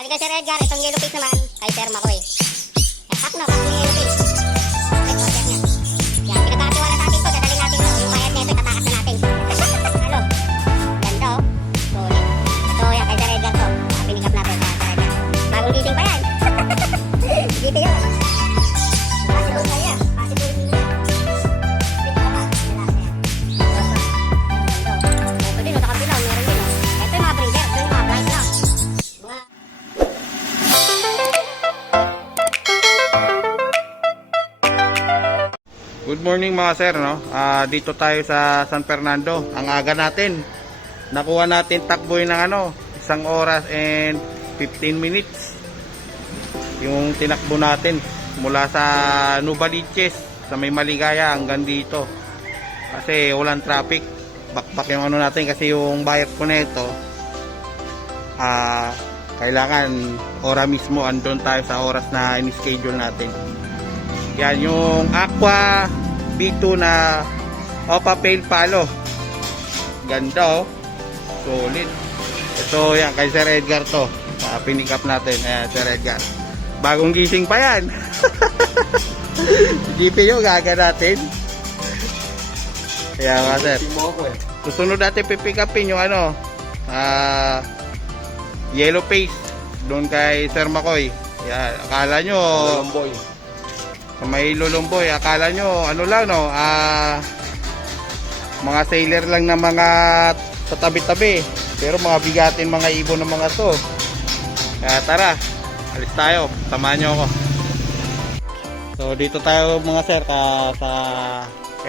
Kasi kay Sir Edgar, itong yellow face naman, kay Sir Makoy. Yan, pack na, pack morning mga sir, no? Ah, dito tayo sa San Fernando. Ang aga natin. Nakuha natin takboy ng ano, isang oras and 15 minutes. Yung tinakbo natin mula sa Nubaliches sa may Maligaya hanggang dito. Kasi walang traffic. Bakbak yung ano natin kasi yung bayad ko na ito. Ah, kailangan ora mismo andun tayo sa oras na in-schedule natin. Yan yung Aqua B2 na Opa Pale Palo. Ganda oh. Solid. Ito yan kay Sir Edgar to. Uh, pinick up natin. Ayan, Sir Edgar. Bagong gising pa yan. GPU gaga natin. Kaya nga sir. Susunod natin pipick upin yung ano. Ah yellow face. Doon kay Sir Makoy. Yan. Akala nyo Boy. Sa may lulumboy, akala nyo, ano lang, no, ah, mga sailor lang na mga sa tabi-tabi. Pero mga bigatin mga ibon ng mga to. Kaya tara, alis tayo, samahan nyo ako. So dito tayo mga sir, ka, sa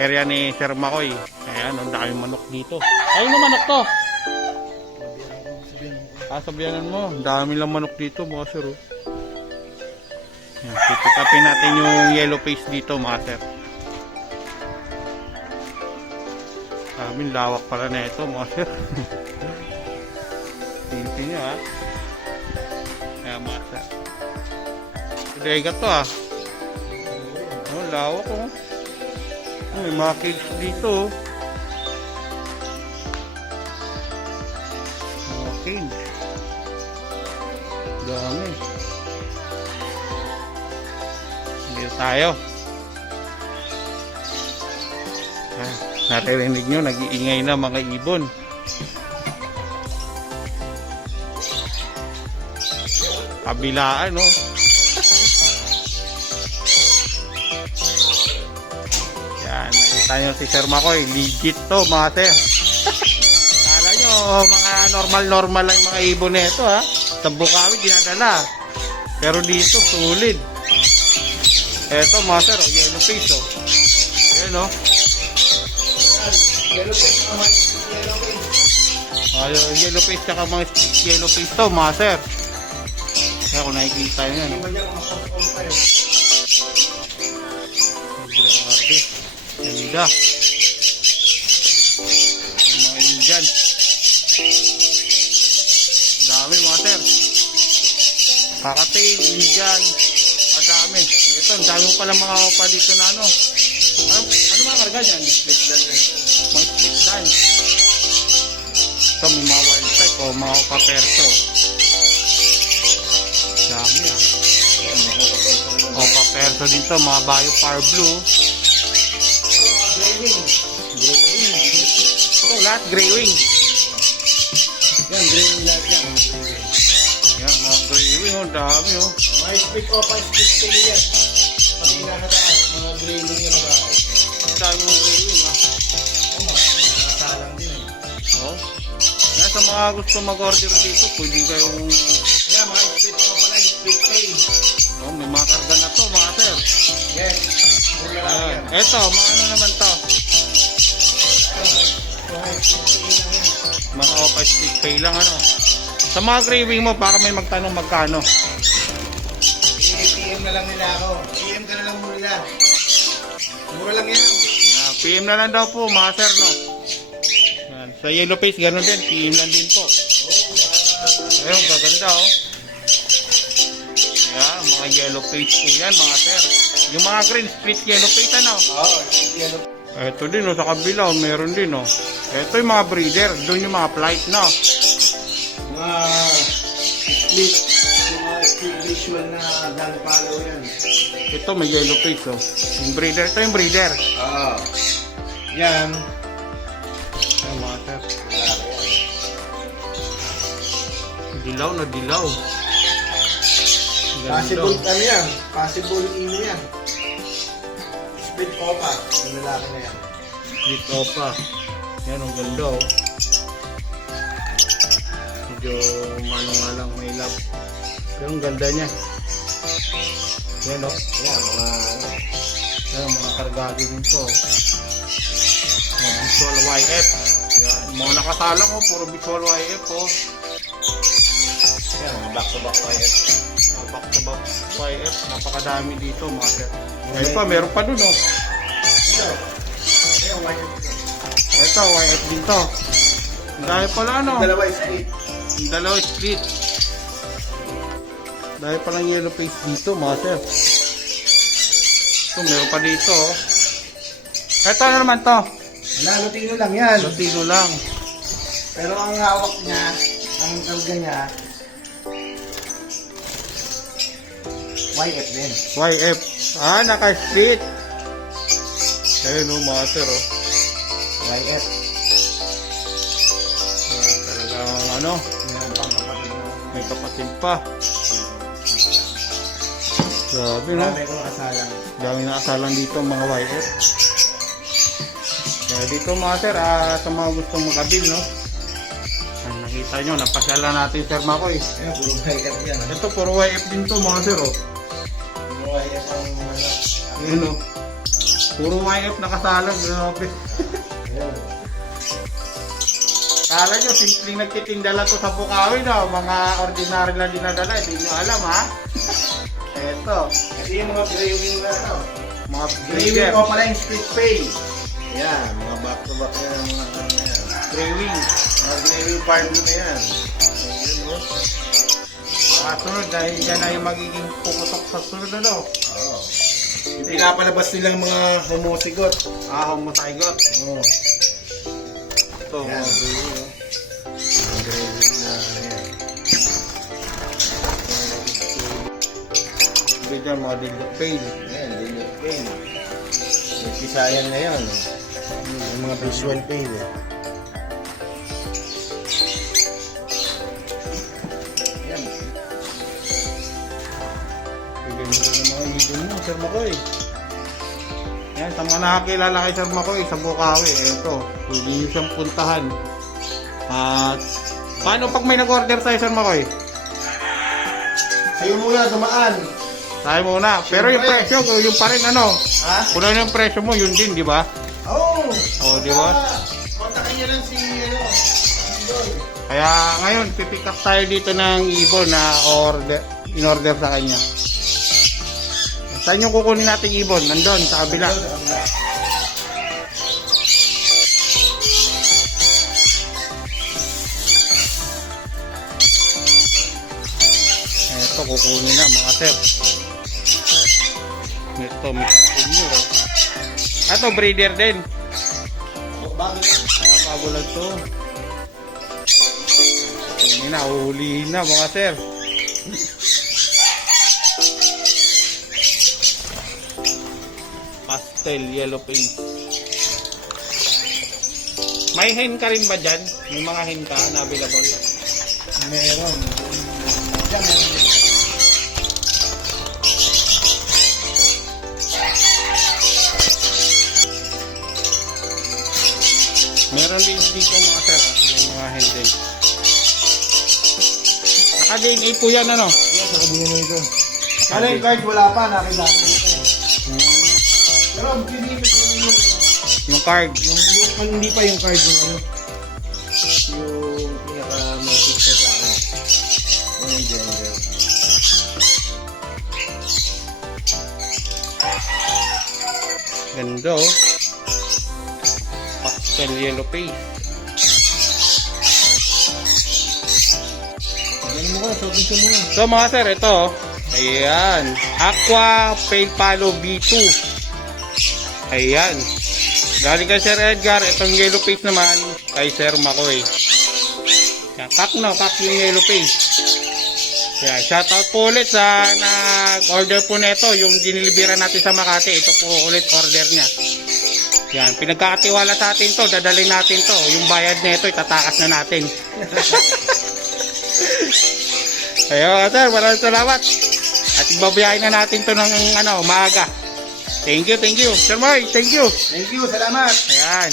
area ni Sir Makoy. Ayan, ang dami manok dito. Ay, ano manok to? Ah, sabihanan mo, ang dami lang manok dito mga sir. Oh. Pipikapin natin yung yellow face dito mga sir. Sabi, lawak pala na ito mga sir. Pinti nyo ha. Ayan mga sir. Bodega to ah. Oh, lawak oh. Oh, may mga cage dito oh. Mga cage. Dami. Tayo. Ah, naririnig nyo, nag-iingay na mga ibon. Kabilaan, no? Yan, nakita nyo si Sir Makoy. Legit to, mga sir. Kala nyo, mga normal-normal lang mga ibon na ito, ha? Sa Bukawi, dinadala. Pero dito, sulit. Eto mga sir, oh, yellow face oh. Ayan oh. Yellow face naman. Yellow face. Ah, yung yellow face tsaka mga yellow face to mga sir. Kaya kung nakikita nyo yan. Oh. Grabe. Ganda. Mga Indian. Dami mga sir. Kakatail, Indian. Ito, ang dami mo pala mga opa dito na ano. Ano, ano mga karga dyan? Split dan yan. Mga split dan. Ito, may mga wild type o mga opa perso. Dami ah. Opa perso dito, mga bio power blue. Gray wing. Grey wing. Ito, lahat grey wing. Yan, gray wing lahat yan. gray. Yan, mga grey wing. Oh, dami oh. Mga split o pa split tail yan. Dami mong grey wing ah. Oh, nakasalang din eh. Oh. Yan, sa mga gusto mag-order dito, pwede kayong... Yan, mga split o pala, split tail. Oh, may mga karga na to, mga sir. Yes. Ayan. yan. Eto, mga ano naman to. Mga opa split pay lang ano. Sa mga grey wing mo, baka may magtanong magkano. I-PM na lang nila ako. PM ka na lang muna. Mura lang yan. PM na lang daw po, mga sir, no? Yan. Sa yellow face, ganun din. PM lang din po. Ayun, gaganda, oh. Yan, mga yellow face po yan, mga sir. Yung mga green, split yellow face, ano? Oo, split yellow. Ito din, oh, sa kabila, oh, meron din, oh. Ito yung mga breeder, doon yung mga flight, no? Mga split visual na Dan Palo yan. Ito may yellow face oh. Yung breeder. Ito yung breeder. Oo. Yan. Lalaki yan. Dilaw na dilaw. Ganda. Possible ano yan? Possible ino yan. Split opa. Yung lalaki na yan. Split opa. Yan ang ganda oh. Medyo mano nga lang may love. Pero ang ganda niya. Yan oh. Yan, mga. Yan, mga kargado din to. Mga visual YF. Yan, mga nakasalang ko, puro visual YF oh. Yan, mga back-to-back YF. Mga back to back YF. Napakadami dito mga sir. Ngayon pa, meron pa dun oh. Ito. Ayan, YF. Ito, YF din to. Ang Dahil pala ano, Dalawa split. ang dalawa split. Dahil palang yellow face dito mga sir. Ito, meron pa dito oh. Ito ano naman to? Lalutino lang yan. Latino lang. Pero ang hawak niya, ang karga niya, YF din. YF. Ah, naka-split. Ayun oh, mga sir oh. YF. Ayan, Talagang ano, may kapatid pa. Grabe no? Marami kong asalang. Dami na asalang dito mga YF. Kaya dito mga sir, ah, sa mga gustong makabil no. Ay, nakita nyo, napasyala natin sir Makoy. Ayan, puro YF yan. Ito, puro YF din to mga sir oh. Puro YF ang ano. Ayun oh. Puro YF nakasalang. Grabe. Ayan. Kala nyo, simpleng nagtitinda lang to sa Bukawi no. Mga ordinary lang dinadala. Hindi nyo alam ha. Ito, Ito yung mga graving na ano. mga Graving breeder. ko pala yung split pay. Yan, mga back-to-back yan, mga ano na yan. Graving. Mga graving farm na yan. Ayun oh. Mga sunod, dahil yan ay magiging pumutok sa sunod ano. Oo. Yung pinapalabas nilang mga homosigot. Ah, homosaigot. Oo. Ito, Yan. mga graving oh. Mga graving na ano yan. Bigyan mga dildo pain. Yan, daily pain. Yung pisayan na yun. Yung mga visual pain eh. Yan. Bigyan mo rin ng mga ibon mo, Sir Makoy. Yan, sa mga nakakilala kay Sir Makoy sa Bukawi, ito, pwede nyo siyang puntahan. At, paano pag may nag-order sa'yo, Sir Makoy? Sa'yo muna dumaan. Tayo muna. Pero yung presyo, yung pa rin ano, Ha? kung ano yung presyo mo, yun din, di ba? Oo, di ba? Kontakin nyo lang si, ano. Kaya ngayon, pipick up tayo dito ng ibon na order, in-order sa kanya. Saan yung kukunin natin ibon? Nandun, sa kabila. Ito, kukunin na mga sir. Ito, inyo. Ito, breeder din. Bakit? Ah, Bago lang to. Kukunin na, uhulihin na mga sir. Pastel yellow paint. May hen ka rin ba dyan? May mga hen ka na available? Meron. Diyan, meron. Meron din dito mga sir. ah. May mga hen din. Naka-DNA po yan ano? Yan, sa kabila mo ito. Kala yung card wala pa, nakita ko dito eh. Hmm, Pero pinili ko yung, Yung card. yung, yung, hindi pa yung card yung ano. Yung pinaka may picture sa akin. Yung yung gender. Ganda oh. Pastel yellow paint. Ano sa. So mga sir, ito. Ayan. Aqua Pale Palo B2. Ayan. Galing kay Sir Edgar. Itong yellow face naman kay Sir Makoy. Yan. Kak no, kak yung yellow face. Yeah, shout out po ulit sa nag-order po nito, yung dinilibira natin sa Makati. Ito po ulit order niya. Yan, pinagkakatiwala sa atin to, dadalhin natin to. Yung bayad nito, itatakas na natin. Ayun, sir, maraming salamat. At ibabiyahin na natin to ng ano, maaga. Thank you, thank you. Sir Moy, thank you. Thank you, salamat. Ayan.